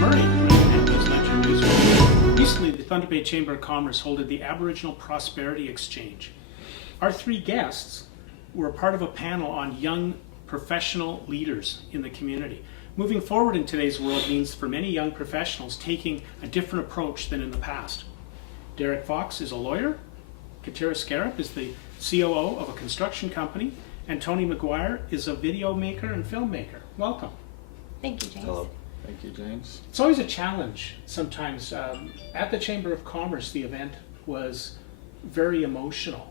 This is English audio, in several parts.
Murray from the NetNewsLedger newsroom. Recently, the Thunder Bay Chamber of Commerce hosted the Aboriginal Prosperity Exchange. Our three guests were part of a panel on young professional leaders in the community. Moving forward in today's world means for many young professionals taking a different approach than in the past. Derek Fox is a lawyer, Kateri Skaarup is the COO of a construction company, and Tony Mcguire is a video maker and filmmaker. Welcome. Thank you, James. Hello. Thank you, James. It's always a challenge sometimes. At the Chamber of Commerce, the event was very emotional.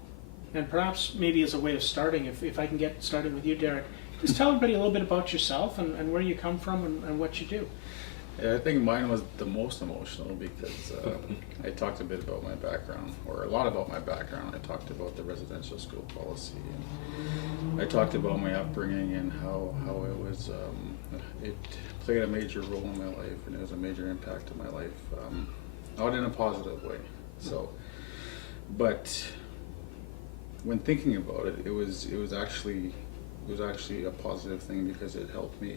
And perhaps maybe as a way of starting, if I can get started with you, Derek, just tell everybody a little bit about yourself and where you come from and what you do. Yeah, I think mine was the most emotional because I talked a bit about my background, or a lot about my background. I talked about the residential school policy, and I talked about my upbringing and how it was, it played a major role in my life, and it was a major impact in my life, not in a positive way. So, but when thinking about it, it was actually a positive thing because it helped me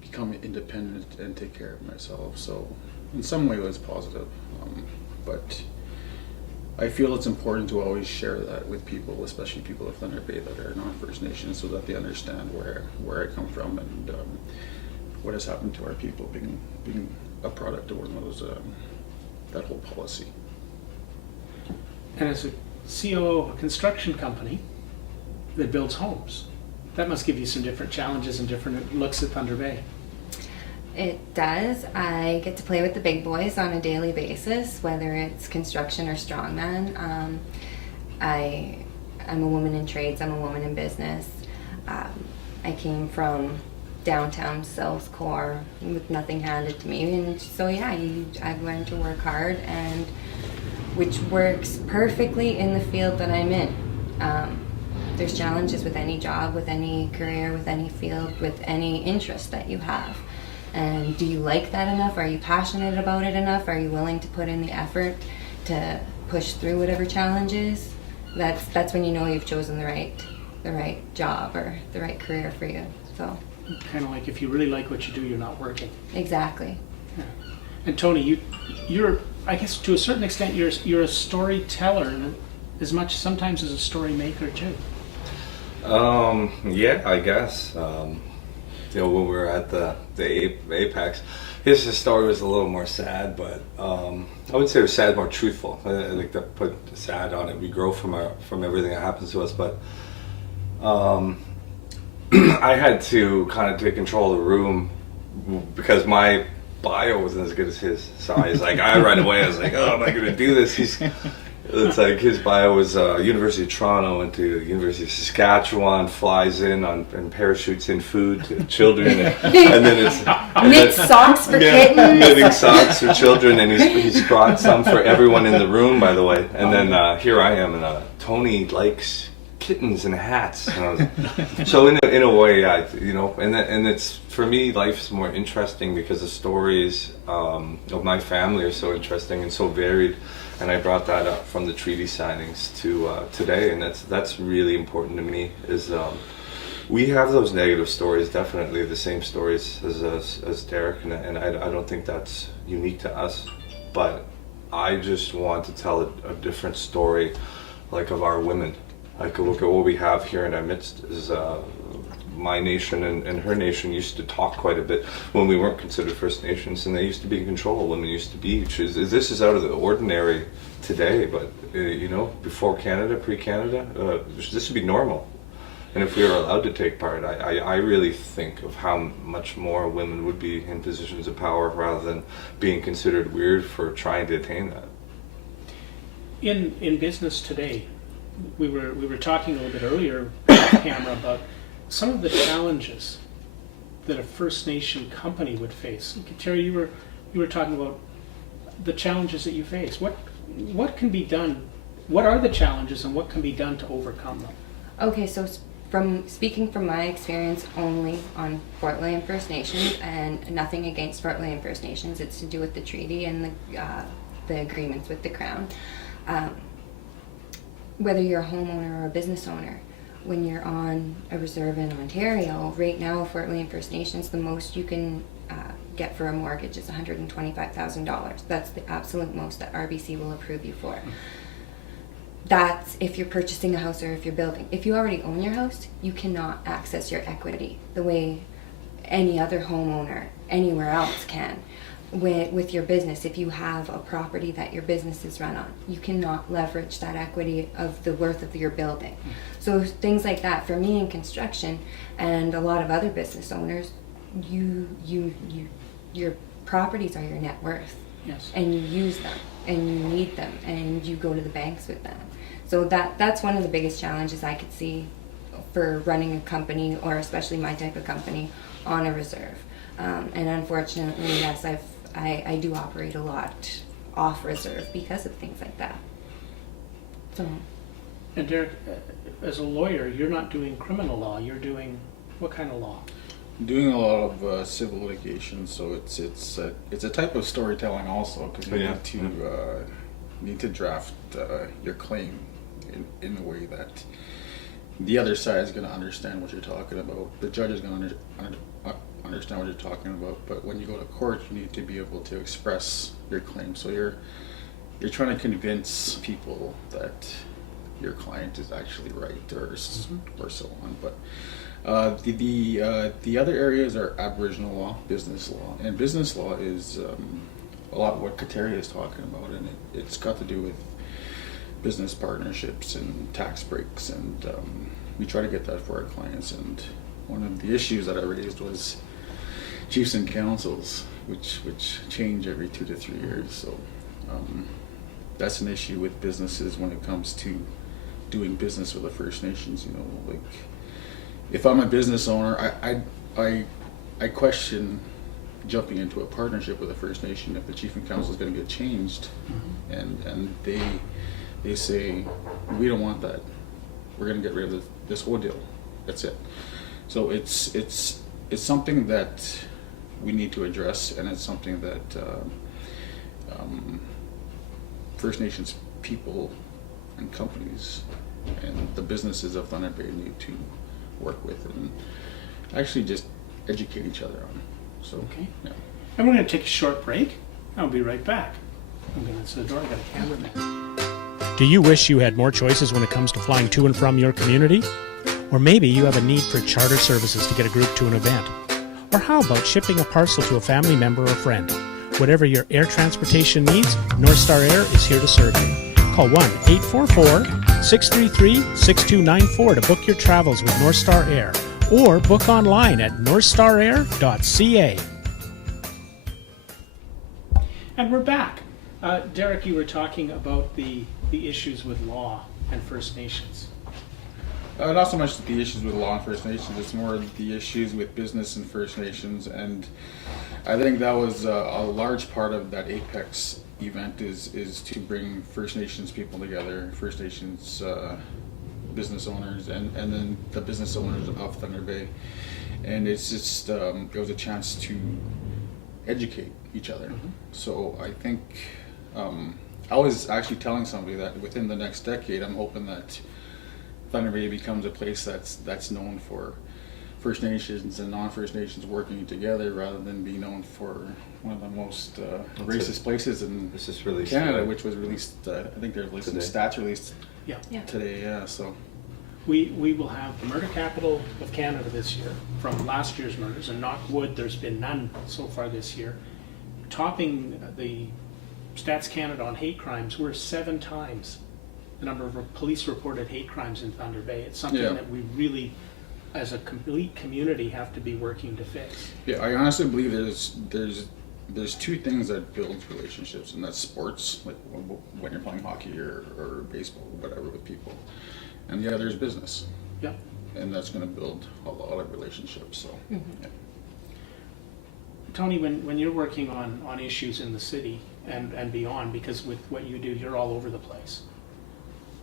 become independent and take care of myself. So in some way it was positive, but I feel it's important to always share that with people, especially people of Thunder Bay that are non-First Nations, so that they understand where I come from and what has happened to our people being a product of one of those that whole policy. And as a COO of a construction company that builds homes, that must give you some different challenges and different looks at Thunder Bay. It does. I get to play with the big boys on a daily basis, whether it's construction or strongman. I'm a woman in trades, I'm a woman in business. I came from downtown South Core with nothing handed to me, and so yeah, I've learned to work hard, and which works perfectly in the field that I'm in. There's challenges with any job, with any career, with any field, with any interest that you have. And do you like that enough? Are you passionate about it enough? Are you willing to put in the effort to push through whatever challenge is? That's when you know you've chosen the right job or the right career for you. So Kind of like if you really like what you do, you're not working. exactly. Yeah. And Tony, you're I guess to a certain extent you're a storyteller, and as much sometimes as a story maker too. Yeah, I guess. When we were at the Apex, his story was a little more sad, but I would say it was sad, more truthful. I like to put sad on it. We grow from everything that happens to us, but I had to kind of take control of the room because my bio wasn't as good as his. So I was like, right away I was like, oh, am I going to do this? It's like his bio was University of Toronto, went to University of Saskatchewan, flies in and parachutes in food to children, and then it's Knit socks for kittens. knitting socks for children, and he's brought some for everyone in the room, by the way. And then here I am, and Tony likes kittens and hats. And I was, so in a way, and it's for me, life's more interesting because the stories of my family are so interesting and so varied. And I brought that up from the treaty signings to today, and that's really important to me. Is we have those negative stories, definitely the same stories as Derek, and I don't think that's unique to us. But I just want to tell a different story, like of our women. Like look at what we have here in our midst. Is my nation and her nation used to talk quite a bit when we weren't considered First Nations, and they used to be in control. Women used to be. This is out of the ordinary today, but before Canada, pre-Canada, this would be normal. And if we were allowed to take part, I really think of how much more women would be in positions of power rather than being considered weird for trying to attain that. In business today, we were talking a little bit earlier off camera about some of the challenges that a First Nation company would face. Terry, you were talking about the challenges that you face. What can be done? What are the challenges, and what can be done to overcome them? Okay, so speaking from my experience only on Fort William First Nations, and nothing against Fort William First Nations, it's to do with the treaty and the agreements with the Crown. Whether you're a homeowner or a business owner, when you're on a reserve in Ontario, right now, Fort William First Nations, the most you can get for a mortgage is $125,000. That's the absolute most that RBC will approve you for. That's if you're purchasing a house or if you're building. If you already own your house, you cannot access your equity the way any other homeowner anywhere else can. With your business, if you have a property that your business is run on, you cannot leverage that equity of the worth of your building. So things like that, for me in construction and a lot of other business owners, your properties are your net worth. Yes. And you use them and you need them and you go to the banks with them. So that's one of the biggest challenges I could see for running a company, or especially my type of company, on a reserve. And unfortunately, yes, I do operate a lot off reserve because of things like that. So. And Derek, as a lawyer, you're not doing criminal law. You're doing what kind of law? Doing a lot of civil litigation, so it's a type of storytelling also, because you need to draft your claim in a way that the other side is going to understand what you're talking about. The judge is going to understand what you're talking about, but when you go to court, you need to be able to express your claim. So you're trying to convince people that your client is actually right, or so on. But the other areas are Aboriginal law, business law, and business law is a lot of what Kateri is talking about, and it's got to do with business partnerships and tax breaks, and we try to get that for our clients. And one of the issues that I raised was chiefs and councils, which change every 2 to 3 years. So that's an issue with businesses when it comes to doing business with the First Nations. You know, like if I'm a business owner, I question jumping into a partnership with a First Nation if the chief and council is going to get changed, and they say we don't want that. We're going to get rid of this whole deal. That's it. So it's something that we need to address, and it's something that First Nations people and companies and the businesses of Thunder Bay need to work with and actually just educate each other on. So, okay. Yeah. And we're going to take a short break. I'll be right back. I'm going to answer the door. I got a camera there. Do you wish you had more choices when it comes to flying to and from your community? Or maybe you have a need for charter services to get a group to an event? Or how about shipping a parcel to a family member or friend? Whatever your air transportation needs, North Star Air is here to serve you. Call 1-844-633-6294 to book your travels with North Star Air, or book online at northstarair.ca. And we're back. Derek, you were talking about the issues with law and First Nations. Not so much the issues with law and First Nations, it's more the issues with business and First Nations, and I think that was a large part of that Apex event is to bring First Nations people together, First Nations business owners, and then the business owners of Thunder Bay, and it's just it was a chance to educate each other. So I think I was actually telling somebody that within the next decade, I'm hoping that Thunder Bay becomes a place that's known for First Nations and non-First Nations working together, rather than be known for one of the most racist places in This is released Canada, today. which was released. I think there's some Today. stats released Yeah. today. Yeah, so We will have the murder capital of Canada this year from last year's murders, and knock wood, there's been none so far this year. Topping the Stats Canada on hate crimes, we're 7 times the number of police reported hate crimes in Thunder Bay. It's something that we really, as a complete community, have to be working to fix. yeah, I honestly believe there's 2 things that build relationships, and that's sports, like when you're playing hockey or baseball, whatever, with people, and the other is business. Yeah. And that's going to build a lot of relationships. So, yeah. Tony, when you're working on issues in the city and beyond, because with what you do, you're all over the place.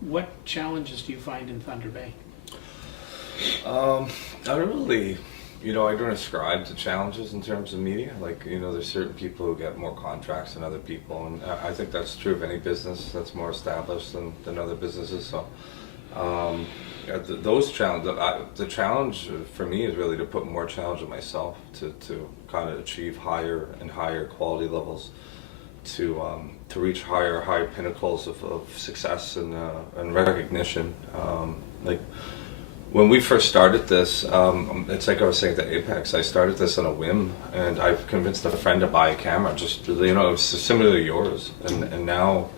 What challenges do you find in Thunder Bay? I don't really, I don't ascribe to challenges in terms of media. Like, there's certain people who get more contracts than other people, and I think that's true of any business that's more established than other businesses. So those challenges, the challenge for me is really to put more challenge on myself to kind of achieve higher and higher quality levels, to reach higher pinnacles of success and recognition. Like when we first started this, it's like I was saying at the Apex, I started this on a whim, and I convinced a friend to buy a camera, just, it was similar to yours, and now,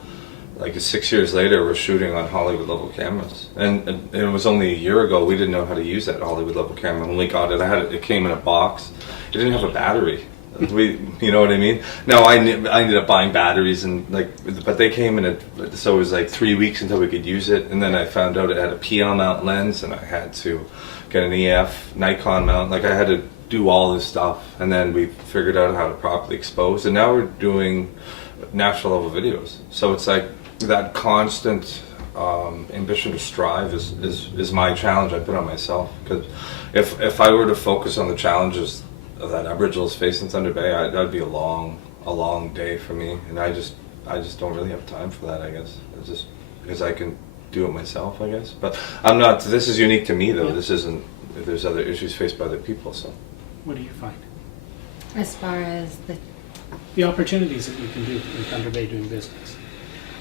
like 6 years later, we're shooting on Hollywood level cameras, and it was only a year ago we didn't know how to use that Hollywood level camera. When we got it, it came in a box. It didn't have a battery. You know what I mean? Now I ended up buying batteries, and but they came in so it was like 3 weeks until we could use it, and then I found out it had a PL mount lens, and I had to get an EF Nikon mount. Like I had to do all this stuff, and then we figured out how to properly expose, and now we're doing national level videos. So it's like that constant ambition to strive is my challenge I put on myself, because if I were to focus on the challenges that Aboriginals face in Thunder Bay, that'd be a long day for me, and I just don't really have time for that, I guess. It's just because I can do it myself, I guess. But I'm not. This is unique to me, though. Yeah. This isn't. There's other issues faced by other people. So, What do you find? As far as The opportunities that you can do in Thunder Bay doing business.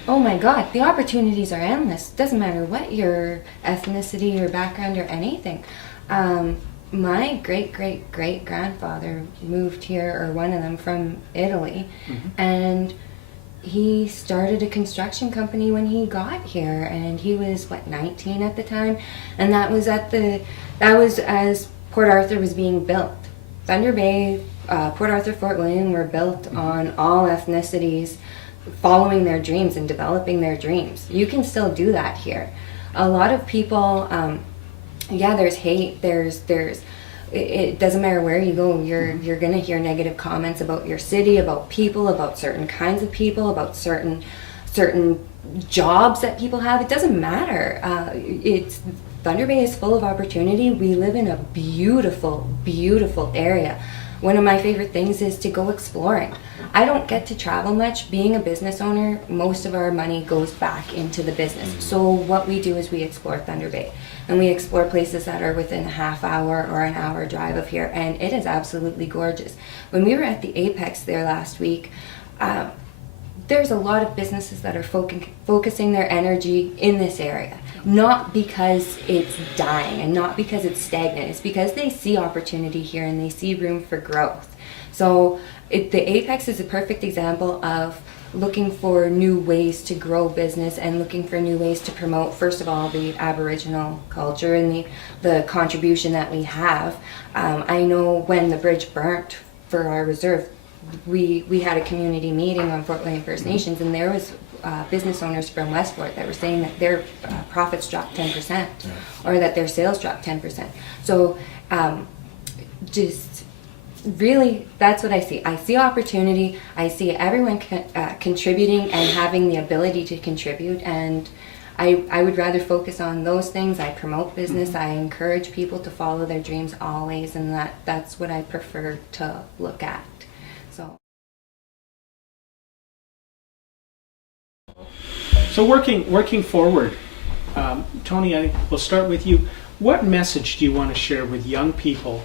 oh my God, the opportunities are endless. Doesn't matter what your ethnicity or background or anything. My great-great-great-grandfather moved here, or one of them, from Italy, and he started a construction company when he got here, and he was 19 at the time, and that was as Port Arthur was being built. Thunder Bay, Port Arthur, Fort William were built on all ethnicities following their dreams and developing their dreams. You can still do that here. A lot of people, there's hate, it doesn't matter where you go, you're gonna hear negative comments about your city, about people, about certain kinds of people, about certain jobs that people have. It doesn't matter. Thunder Bay is full of opportunity. We live in a beautiful, beautiful area. One of my favorite things is to go exploring. I don't get to travel much. Being a business owner, most of our money goes back into the business. So what we do is we explore Thunder Bay, and we explore places that are within a half hour or an hour drive of here, and it is absolutely gorgeous. When we were at the Apex there last week, there's a lot of businesses that are focusing their energy in this area. Not because it's dying and not because it's stagnant. It's because they see opportunity here and they see room for growth. So the Apex is a perfect example of looking for new ways to grow business and looking for new ways to promote, first of all, the Aboriginal culture and the contribution that we have. I know when the bridge burnt for our reserve, we had a community meeting on Fort William First Nations, and there was business owners from Westport that were saying that their profits dropped 10%, or that their sales dropped 10%. So just really, that's what I see. I see opportunity. I see everyone contributing and having the ability to contribute, and I would rather focus on those things. I promote business. I encourage people to follow their dreams always, and that's what I prefer to look at. So working forward, Tony, I think we'll start with you. What message do you want to share with young people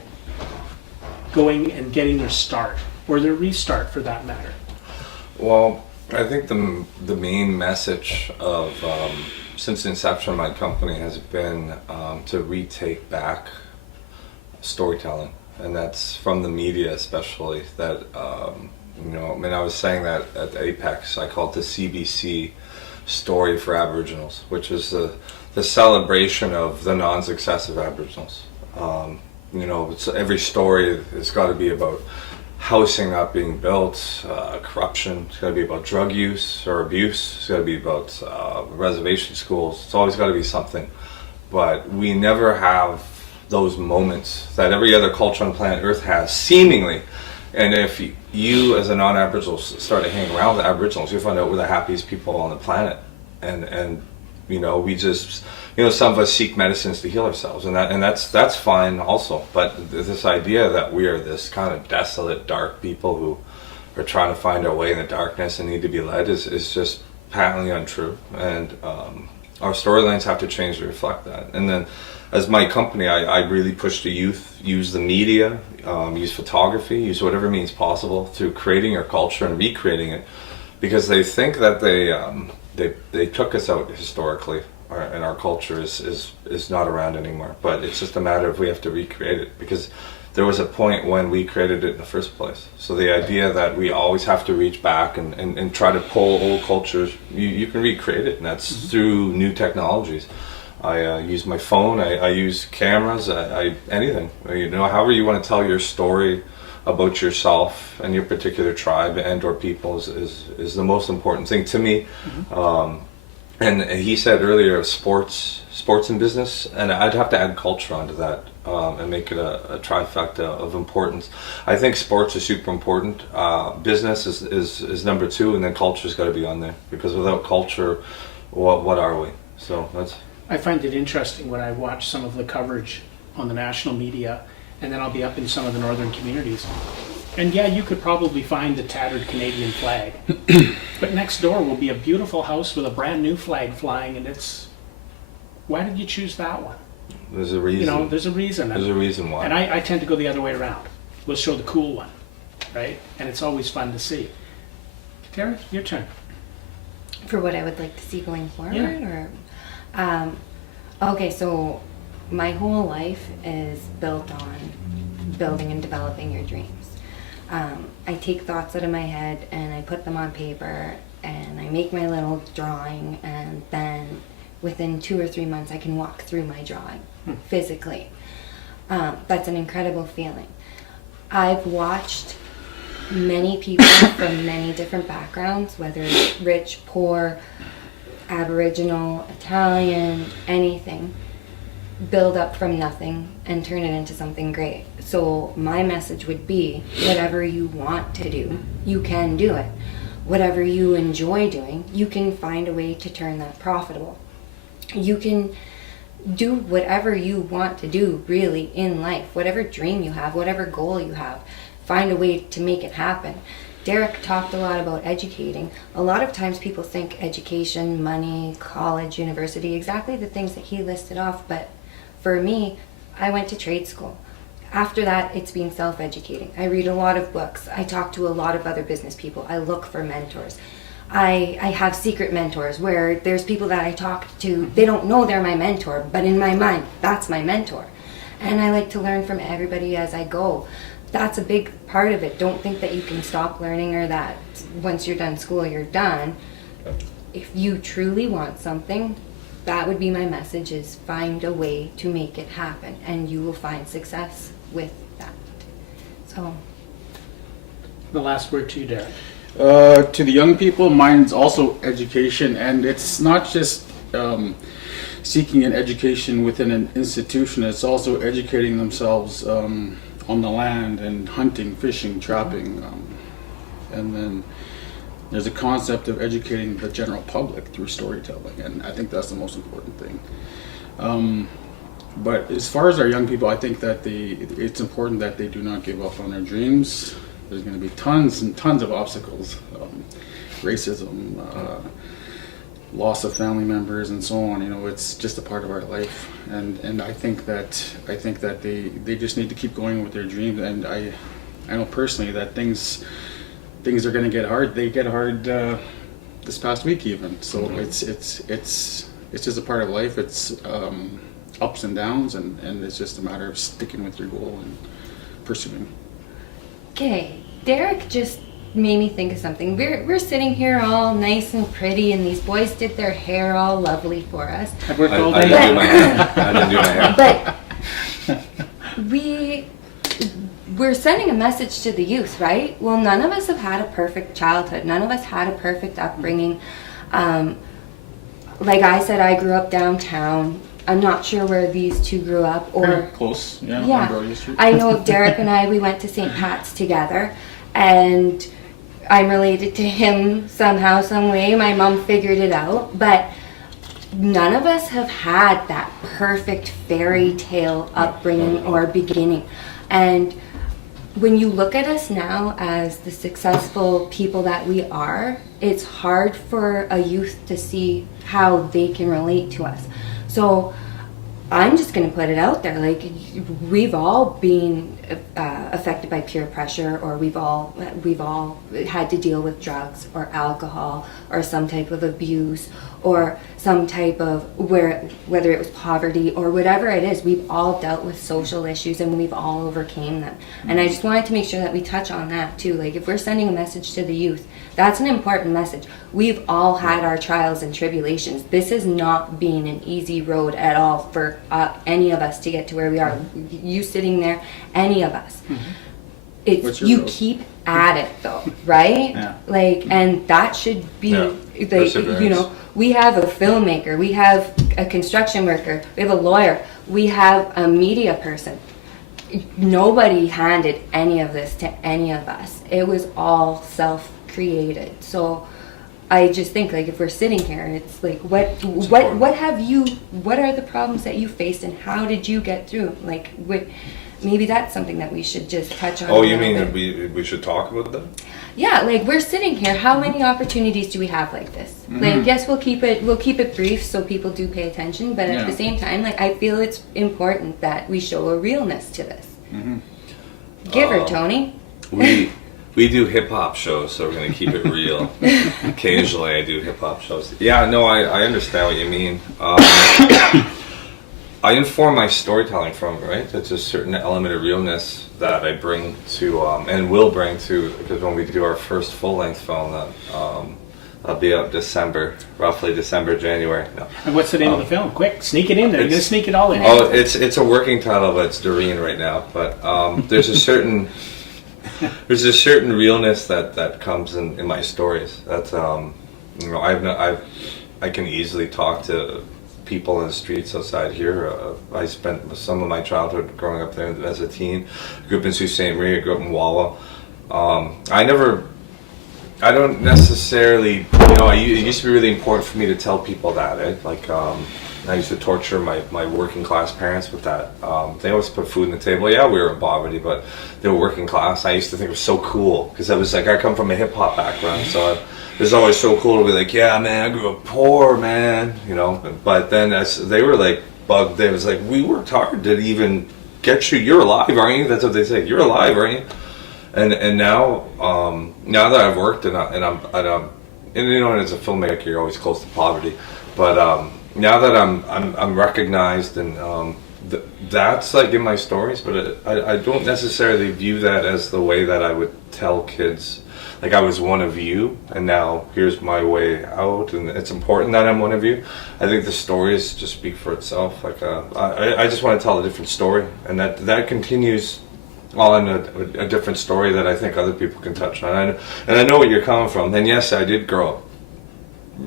going and getting their start, or their restart for that matter? Well, I think the main message of since the inception of my company has been to retake back storytelling, and that's from the media especially. That I was saying that at the Apex, I call it the CBC story for Aboriginals, which is the celebration of the non-success of Aboriginals. It's, every story has got to be about housing not being built, corruption. It's got to be about drug use or abuse. It's got to be about reservation schools. It's always got to be something. But we never have those moments that every other culture on planet Earth has, seemingly. And if you as a non-Aboriginal start to hang around with Aboriginals, you find out we're the happiest people on the planet. And we just, some of us seek medicines to heal ourselves, and that's fine also. But this idea that we are this kind of desolate, dark people who are trying to find our way in the darkness and need to be led is just patently untrue. And our storylines have to change to reflect that. And then as my company, I really push the youth, use the media, use photography, use whatever means possible through creating our culture and recreating it, because they think that they took us out historically, and our culture is not around anymore. But it's just a matter of we have to recreate it, because there was a point when we created it in the first place. So the idea that we always have to reach back and try to pull old cultures, you can recreate it, and that's through new technologies. I use my phone, I use cameras, I anything. You know, however you want to tell your story about yourself and your particular tribe and or people is the most important thing to me. And he said earlier, sports and business, and I'd have to add culture onto that and make it a trifecta of importance. I think sports is super important. Business is number two, and then culture's got to be on there, because without culture, what are we? So that's. I find it interesting when I watch some of the coverage on the national media, and then I'll be up in some of the northern communities. And yeah, you could probably find the tattered Canadian flag, but next door will be a beautiful house with a brand new flag flying, and it's, why did you choose that one? There's a reason. You know, there's a reason. There's a reason why. And I tend to go the other way around. We'll show the cool one, right? And it's always fun to see. Kateri, your turn. For what I would like to see going forward, Yeah. or okay, so my whole life is built on building and developing your dreams. I take thoughts out of my head and I put them on paper and I make my little drawing, and then within 2 or 3 months I can walk through my drawing physically. That's an incredible feeling. I've watched many people from many different backgrounds, whether it's rich, poor, Aboriginal, Italian, anything, build up from nothing and turn it into something great. So my message would be, whatever you want to do, you can do it. Whatever you enjoy doing, you can find a way to turn that profitable. You can do whatever you want to do really in life, whatever dream you have, whatever goal you have, find a way to make it happen. Derek talked a lot about educating. A lot of times people think education, money, college, university, exactly the things that he listed off, but for me, I went to trade school. After that, it's been self-educating. I read a lot of books. I talk to a lot of other business people. I look for mentors. I have secret mentors where there's people that I talk to, they don't know they're my mentor, but in my mind, that's my mentor. And I like to learn from everybody as I go. That's a big part of it. Don't think that you can stop learning, or that once you're done school, you're done. If you truly want something, that would be my message, is find a way to make it happen, and you will find success with that. So. The last word to you, Derek. To the young people, mine's also education, and it's not just seeking an education within an institution, it's also educating themselves on the land and hunting, fishing, trapping, and then there's a concept of educating the general public through storytelling, and I think that's the most important thing. But as far as our young people, I think that it's important that they do not give up on their dreams. There's going to be tons and tons of obstacles, racism, loss of family members, and so on. You know, it's just a part of our life, and I think that they just need to keep going with their dreams. And I know personally that things are going to get hard. They get hard this past week even. So it's just a part of life. It's ups and downs, and it's just a matter of sticking with your goal and pursuing. Okay, Derek just made me think of something. We're sitting here all nice and pretty, and these boys did their hair all lovely for us. I worked all I day. didn't do my hair. I didn't do my hair. But we're sending a message to the youth, right? Well, none of us have had a perfect childhood. None of us had a perfect upbringing. Like I said, I grew up downtown. I'm not sure where these two grew up, or Close, on Brody Street. I know Derek and I, we went to St. Pat's together, and I'm related to him somehow, some way. My mom figured it out, but none of us have had that perfect fairy tale upbringing or beginning. And when you look at us now as the successful people that we are, it's hard for a youth to see how they can relate to us. So I'm just going to put it out there, like, we've all been affected by peer pressure, or we've all had to deal with drugs or alcohol or some type of abuse or some type of, whether it was poverty or whatever it is, we've all dealt with social issues and we've all overcame them. And I just wanted to make sure that we touch on that too. Like, if we're sending a message to the youth, that's an important message. We've all had our trials and tribulations. This has not been an easy road at all for any of us to get to where we are. You sitting there, any of us. It's, you road? keep at it though, right? Yeah. Like, and that should be, Yeah. like, Perseverance. you know, we have a filmmaker, we have a construction worker, we have a lawyer, we have a media person. Nobody handed any of this to any of us. It was all self-created. So I just think, like, if we're sitting here, it's like, what are the problems that you faced and how did you get through? Like, maybe that's something that we should just touch on. Oh, a you little mean bit. that we should talk about that? Yeah, like, we're sitting here. How many opportunities do we have like this? Like, yes, we'll keep it brief so people do pay attention, but at the same time, like, I feel it's important that we show a realness to this. Give her, Tony. We do hip hop shows, so we're gonna keep it real. Occasionally, I do hip hop shows. Yeah, no, I understand what you mean. I inform my storytelling from it, right? It's a certain element of realness that I bring to, and will bring to, because when we do our first full-length film, that'll be out roughly December, January. No. And what's the name of the film? Quick, sneak it in there. You're going to sneak it all in. Oh, it's a working title, but it's Doreen right now. But there's a certain realness that comes in my stories. That's you know, I can easily talk to people in the streets outside here. I spent some of my childhood growing up there as a teen. I grew up in Sault Ste. Marie. I grew up in Wawa. I don't necessarily, you know, it used to be really important for me to tell people that, eh? Like, I used to torture my working class parents with that. They always put food on the table. Yeah, we were in poverty, but they were working class. I used to think it was so cool, because I was like, I come from a hip hop background, so it was always so cool to be like, yeah, man, I grew up poor, man, you know. But then they were like bugged. They was like, we worked hard to even get you. You're alive, aren't you? That's what they say. You're alive, aren't you? And now that I've worked and I'm you know, and as a filmmaker, you're always close to poverty. But now that I'm recognized, and that's like in my stories, but I don't necessarily view that as the way that I would tell kids. Like, I was one of you, and now here's my way out, and it's important that I'm one of you. I think the stories just speak for itself. Like, I just want to tell a different story, and that continues on a different story that I think other people can touch on. And I know where you're coming from. And yes, I did grow up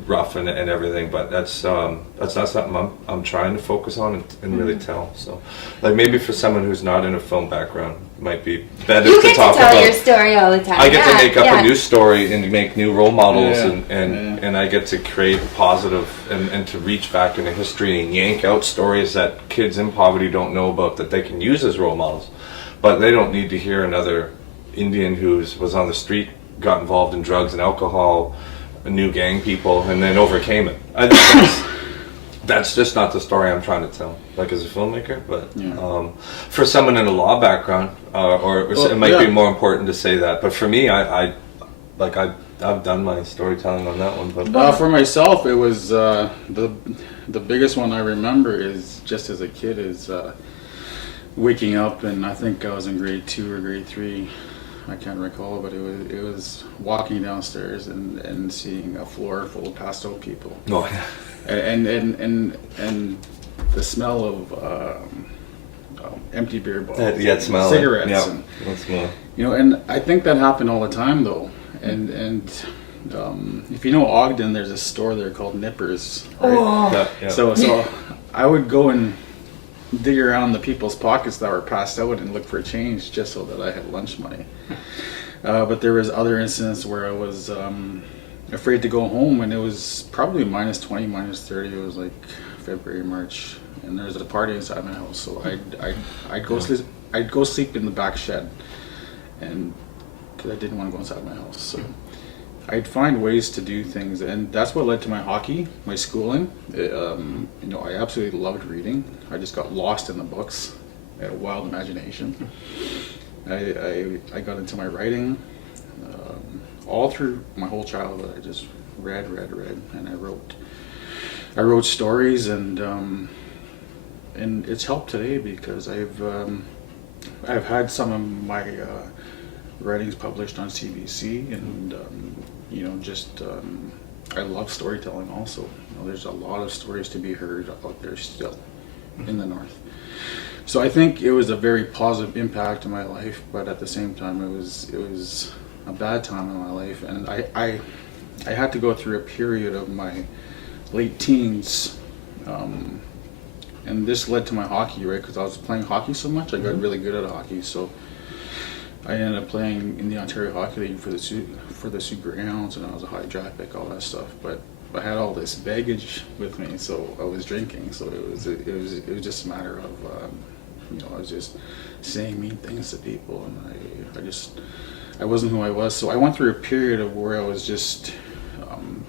rough and everything, but that's not something I'm trying to focus on and really tell. So, like, maybe for someone who's not in a film background, it might be better You to get talk to tell about. your story all the time. I get to make up yeah. a new story and make new role models, Yeah. and I get to create positive and to reach back into history and yank out stories that kids in poverty don't know about that they can use as role models. But they don't need to hear another Indian who was on the street, got involved in drugs and alcohol, knew gang people, and then overcame it. I think that's just not the story I'm trying to tell, like, as a filmmaker. But for someone in a law background, it might be more important to say that. But for me, I've done my storytelling on that one. But For myself, it was the biggest one I remember is just as a kid is waking up, and I think I was in grade 2 or grade 3. I can't recall, but it was walking downstairs and seeing a floor full of passed out people. Oh, yeah. And the smell of empty beer bottles, Yeah, smell cigarettes, Yeah, and, that's smell. you know. And I think that happened all the time though. And if you know Ogden, there's a store there called Nippers. Right? Yeah. So I would go and dig around the people's pockets that were passed out and look for change just so that I had lunch money. But there was other incidents where I was afraid to go home, and it was probably minus 20, minus 30. It was like February, March, and there was a party inside my house. So I'd go sleep in the back shed, and because I didn't want to go inside my house. So I'd find ways to do things, and that's what led to my hockey, my schooling. I absolutely loved reading. I just got lost in the books. I had a wild imagination. I got into my writing. All through my whole childhood, I just read, and I wrote stories, and it's helped today because I've had some of my writings published on CBC, and I love storytelling also. There's a lot of stories to be heard out there still in the North. So I think it was a very positive impact in my life, but at the same time it was a bad time in my life, and I had to go through a period of my late teens, and this led to my hockey, right? Because I was playing hockey so much, I got really good at hockey, so I ended up playing in the Ontario Hockey League for the Sioux Greyhounds, and I was a high draft pick, all that stuff. But I had all this baggage with me, so I was drinking. So it was just a matter of I was just saying mean things to people, and I wasn't who I was. So I went through a period of where I was just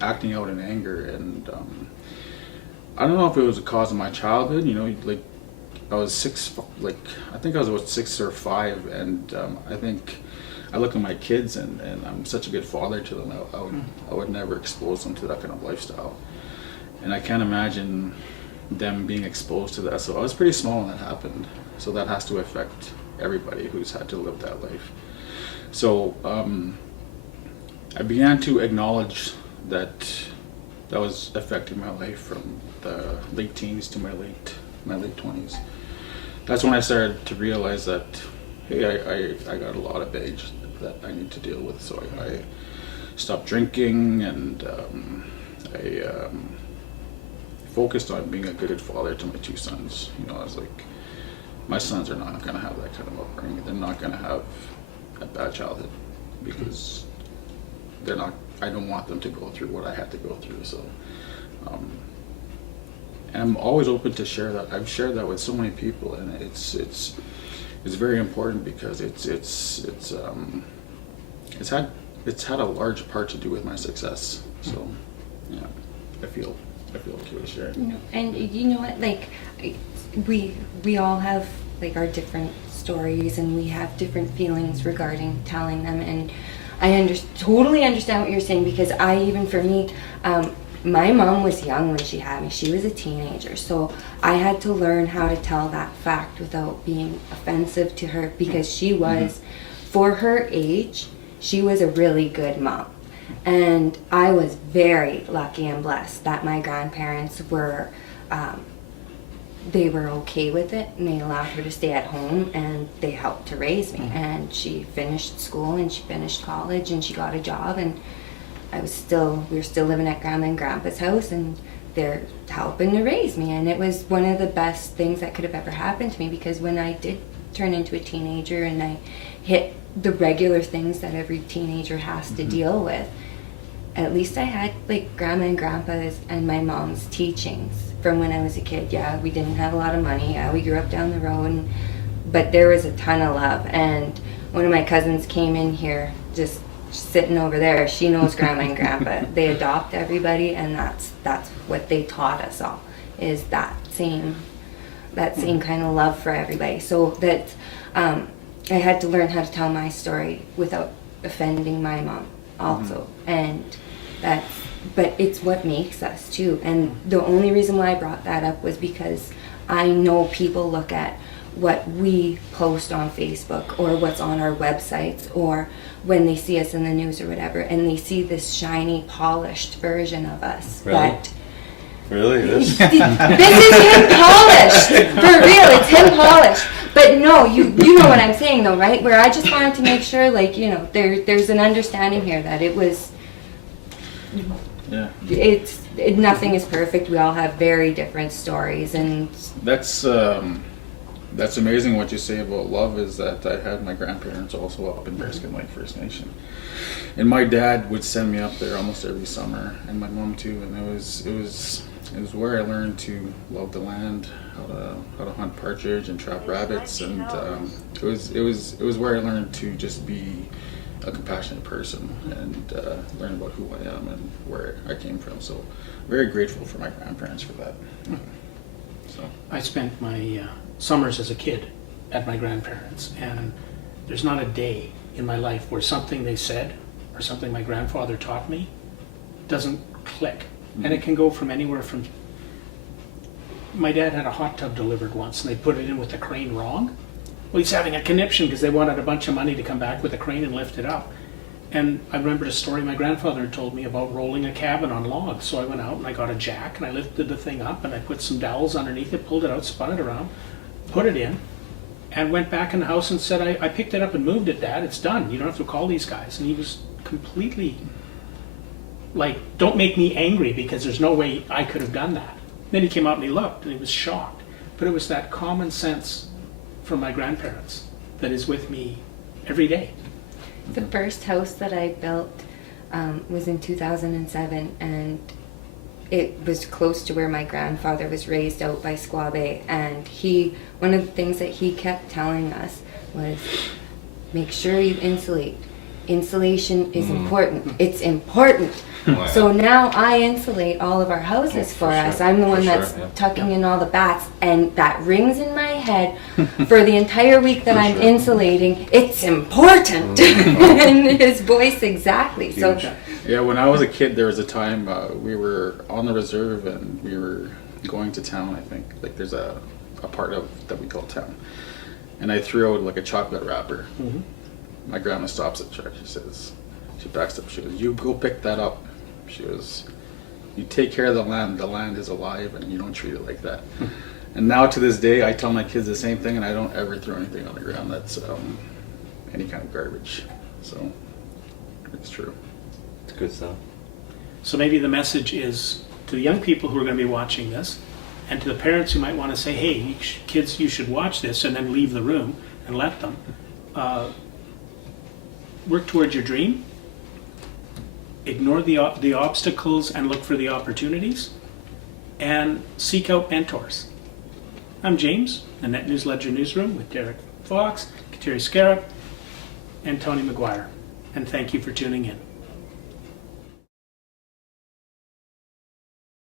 acting out in anger, and I don't know if it was a cause of my childhood. Like I was I think I was about 6 or 5, and I think I look at my kids, and I'm such a good father to them. I would never expose them to that kind of lifestyle, and I can't imagine them being exposed to that. So I was pretty small when that happened. So that has to affect everybody who's had to live that life. So I began to acknowledge that was affecting my life from the late teens to my late 20s. That's when I started to realize that, hey, I got a lot of baggage that I need to deal with. So I stopped drinking, and I focused on being a good father to my 2 sons. I was like, my sons are not going to have that kind of upbringing. They're not going to have a bad childhood because they're not. I don't want them to go through what I had to go through. So, and I'm always open to share that. I've shared that with so many people, and it's very important because it's had a large part to do with my success. So, yeah, I feel okay with sharing. And you know what? Like, we all have like our different stories, and we have different feelings regarding telling them. And I totally understand what you're saying, because for me, my mom was young when she had me. She was a teenager, so I had to learn how to tell that fact without being offensive to her, because she was, for her age, she was a really good mom. And I was very lucky and blessed that my grandparents were, they were okay with it, and they allowed her to stay at home, and they helped to raise me. And she finished school, and she finished college, and she got a job, and we were still living at Grandma and Grandpa's house, and they're helping to raise me. And it was one of the best things that could have ever happened to me, because when I did turn into a teenager and I hit the regular things that every teenager has to deal with, at least I had like Grandma and Grandpa's and my mom's teachings from when I was a kid. Yeah, we didn't have a lot of money. Yeah, we grew up down the road, but there was a ton of love. And one of my cousins came in here, just sitting over there. She knows Grandma and Grandpa. They adopt everybody, and that's what they taught us all, is that same kind of love for everybody. So that I had to learn how to tell my story without offending my mom also. And but it's what makes us too. And the only reason why I brought that up was because I know people look at what we post on Facebook or what's on our websites, or when they see us in the news or whatever, and they see this shiny, polished version of us. Really? This is him polished! For real, it's him polished. But no, you know what I'm saying though, right? Where I just wanted to make sure, like, there's an understanding here that it was... Yeah. Nothing is perfect. We all have very different stories, and... That's amazing what you say about love, is that I had my grandparents also up in Bearskin Lake First Nation. And my dad would send me up there almost every summer, and my mom too, and it was It was where I learned to love the land, how to hunt partridge and trap rabbits, and it was where I learned to just be a compassionate person and learn about who I am and where I came from. So very grateful for my grandparents for that. So I spent my summers as a kid at my grandparents, and there's not a day in my life where something they said or something my grandfather taught me doesn't click. And it can go from anywhere from, my dad had a hot tub delivered once and they put it in with the crane wrong. Well, he's having a conniption because they wanted a bunch of money to come back with a crane and lift it up. And I remembered a story my grandfather had told me about rolling a cabin on logs. So I went out and I got a jack and I lifted the thing up and I put some dowels underneath it, pulled it out, spun it around, put it in, and went back in the house and said, I picked it up and moved it, Dad. It's done. You don't have to call these guys. And he was completely like, don't make me angry because there's no way I could have done that. Then he came out and he looked and he was shocked. But it was that common sense from my grandparents that is with me every day. The first house that I built was in 2007, and it was close to where my grandfather was raised out by Nishnawbe-Aski, and one of the things that he kept telling us was, make sure you insulate. Insulation is important. It's important. Oh, yeah. So now I insulate all of our houses for us. sure. I'm the one For that's sure, yeah. tucking in all the bats, and that rings in my head for the entire week that I'm sure. insulating. It's important. And his voice exactly. So Huge. yeah, when I was a kid, there was a time we were on the reserve and we were going to town. I think like there's a part of that we call town, and I threw out like a chocolate wrapper. My grandma stops at church. She backs up. She goes, "You go pick that up." She goes, "You take care of the land. The land is alive, and you don't treat it like that." And now to this day, I tell my kids the same thing, and I don't ever throw anything on the ground that's any kind of garbage. So it's true. It's good stuff. So maybe the message is to the young people who are going to be watching this, and to the parents who might want to say, hey, kids, you should watch this, and then leave the room and let them. Work towards your dream. Ignore the obstacles and look for the opportunities. And seek out mentors. I'm James, the NetNewsLedger newsroom with Derek Fox, Kateri Skaarup, and Tony Mcguire. And thank you for tuning in.